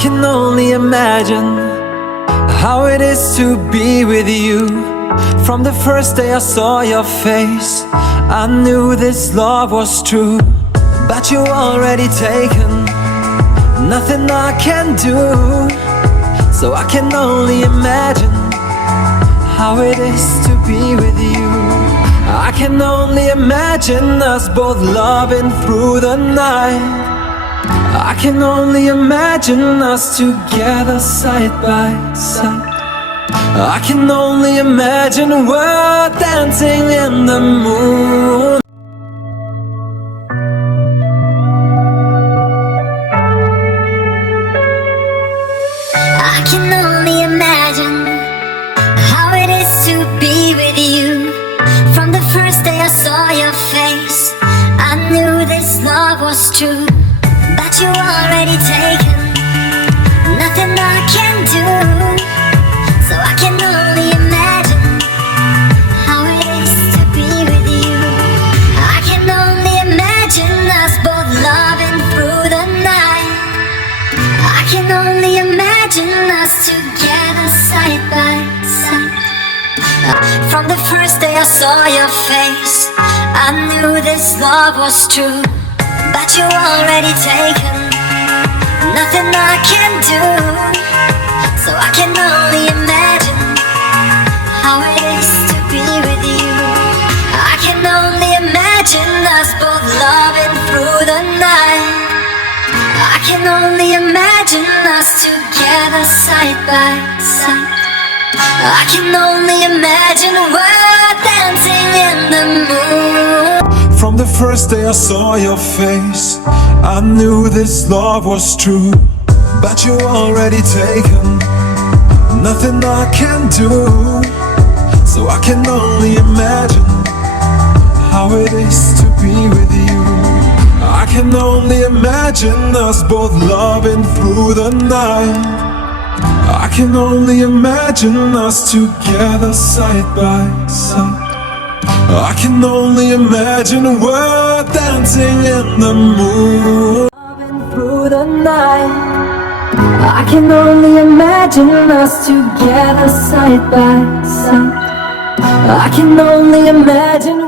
can only imagine how it is to be with you. From the first day I saw your face, I knew this love was true. But you already taken, nothing I can do. So I can only imagine how it is to be with you. I can only imagine us both loving through the night. I can only imagine us together side by side. I can only imagine we're dancing in the moon. I can only imagine how it is to be with you. From the first day I saw your face, I knew this love was true. But you already taken, nothing I can do. So I can only imagine how it is to be with you. I can only imagine us both loving through the night. I can only imagine us together side by side. From the first day I saw your face, I knew this love was true. But you already taken, nothing I can do. So I can only imagine how it is to be with you. I can only imagine us both loving through the night. I can only imagine us together side by side. I can only imagine we're dancing in the moon. From the first day I saw your face, I knew this love was true. But you already taken, nothing I can do. So I can only imagine how it is to be with you. I can only imagine us both loving through the night. I can only imagine us together side by side. I can only imagine we're dancing in the moon. Loving through the night. I can only imagine us together side by side. I can only imagine